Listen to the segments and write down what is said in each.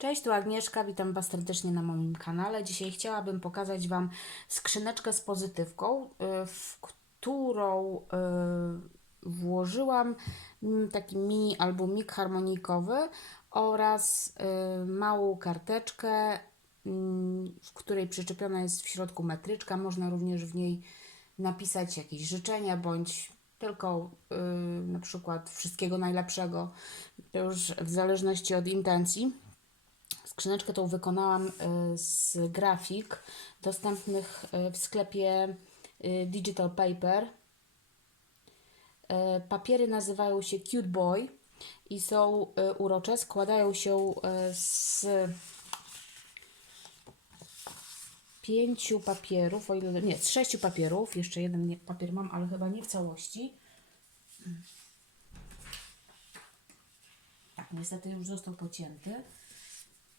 Cześć, tu Agnieszka, witam Was serdecznie na moim kanale. Dzisiaj chciałabym pokazać Wam skrzyneczkę z pozytywką, y, w którą y, włożyłam mm, taki mini albumik harmonikowy oraz y, małą karteczkę, mm, w której przyczepiona jest w środku metryczka. Można również w niej napisać jakieś życzenia bądź tylko na przykład wszystkiego najlepszego, to już w zależności od intencji. Skrzyneczkę tą wykonałam y, z grafik dostępnych y, w sklepie y, Digital Paper. Papiery nazywają się Cute Boy i są urocze. Składają się z pięciu papierów, o ile nie, z sześciu papierów. Jeszcze jeden papier mam, ale chyba nie w całości. Tak, niestety już został pocięty.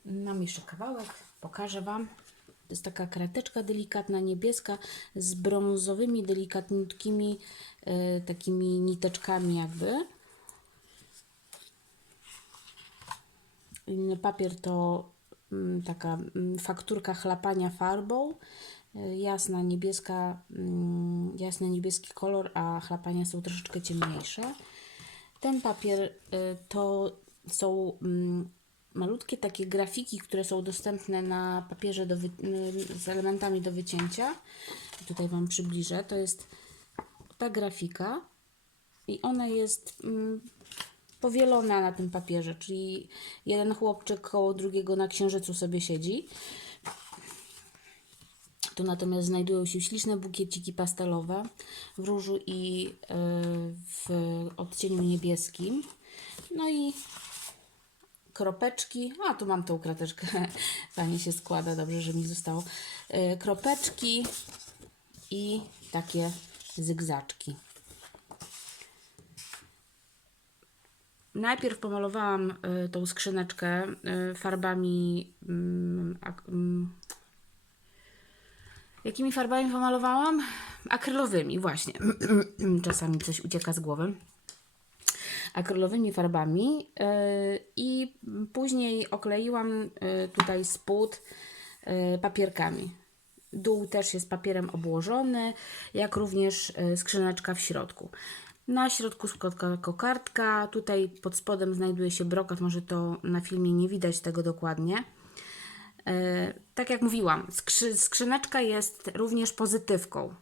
Mam jeszcze kawałek, pokażę Wam. To jest taka krateczka delikatna, niebieska, z brązowymi, delikatniutkimi e, takimi niteczkami jakby. Papier to mm, taka mm, fakturka chlapania farbą. E, Jasna niebieska, mm, jasny niebieski kolor, a chlapania są troszeczkę ciemniejsze. Ten papier y, to są malutkie takie grafiki, które są dostępne na papierze do y, z elementami do wycięcia. Tutaj Wam przybliżę. To jest ta grafika i ona jest mm, powielona na tym papierze, czyli jeden chłopczyk koło drugiego na księżycu sobie siedzi. Tu natomiast znajdują się śliczne bukieciki pastelowe w różu i y, w odcieniu niebieskim. No i kropeczki. A, tu mam tą krateczkę. Fajnie się składa, dobrze, że mi zostało. Y, Kropeczki i takie zygzaczki. Najpierw pomalowałam y, tą skrzyneczkę y, farbami mm, mm, Jakimi farbami pomalowałam? Akrylowymi, właśnie. Czasami coś ucieka z głowy. Akrylowymi farbami yy, i później okleiłam yy, tutaj spód yy, papierkami. Dół też jest papierem obłożony, jak również skrzyneczka w środku. Na środku składka kokardka, tutaj pod spodem znajduje się brokat, może to na filmie nie widać tego dokładnie. E, tak jak mówiłam, skrzy, skrzyneczka jest również pozytywką.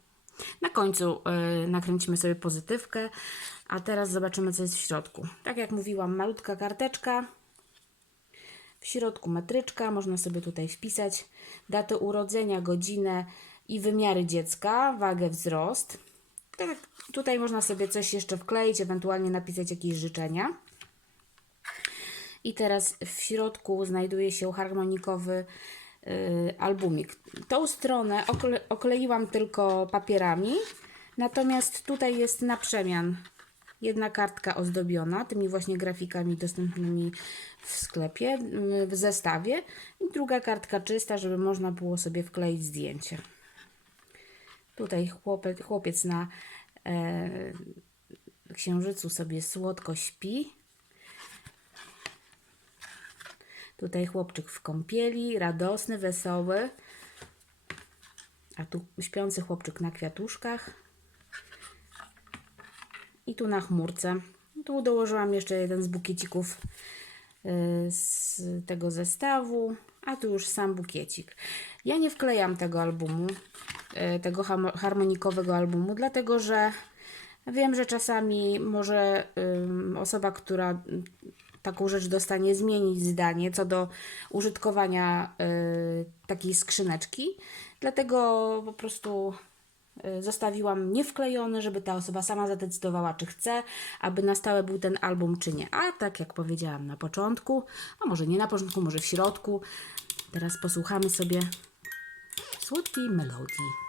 Na końcu e, nakręcimy sobie pozytywkę, a teraz zobaczymy, co jest w środku. Tak jak mówiłam, malutka karteczka, w środku metryczka, można sobie tutaj wpisać datę urodzenia, godzinę i wymiary dziecka, wagę, wzrost. Tak, tutaj można sobie coś jeszcze wkleić, ewentualnie napisać jakieś życzenia. I teraz w środku znajduje się harmonikowy albumik. Tą stronę okle, okleiłam tylko papierami, natomiast tutaj jest na przemian jedna kartka ozdobiona tymi właśnie grafikami dostępnymi w sklepie, y, w zestawie i druga kartka czysta, żeby można było sobie wkleić zdjęcie. Tutaj chłopiec, chłopiec na e, księżycu sobie słodko śpi. Tutaj chłopczyk w kąpieli, radosny, wesoły. A tu śpiący chłopczyk na kwiatuszkach. I tu na chmurce. Tu dołożyłam jeszcze jeden z bukiecików y, z tego zestawu, a tu już sam bukiecik. Ja nie wklejam tego albumu, y, tego harmonikowego albumu, dlatego że wiem, że czasami może osoba, która taką rzecz dostanie, zmienić zdanie co do użytkowania y, takiej skrzyneczki. Dlatego po prostu y, zostawiłam niewklejony, żeby ta osoba sama zadecydowała, czy chce, aby na stałe był ten album, czy nie. A tak jak powiedziałam na początku, a może nie na początku, może w środku, teraz posłuchamy sobie słodkiej melodii.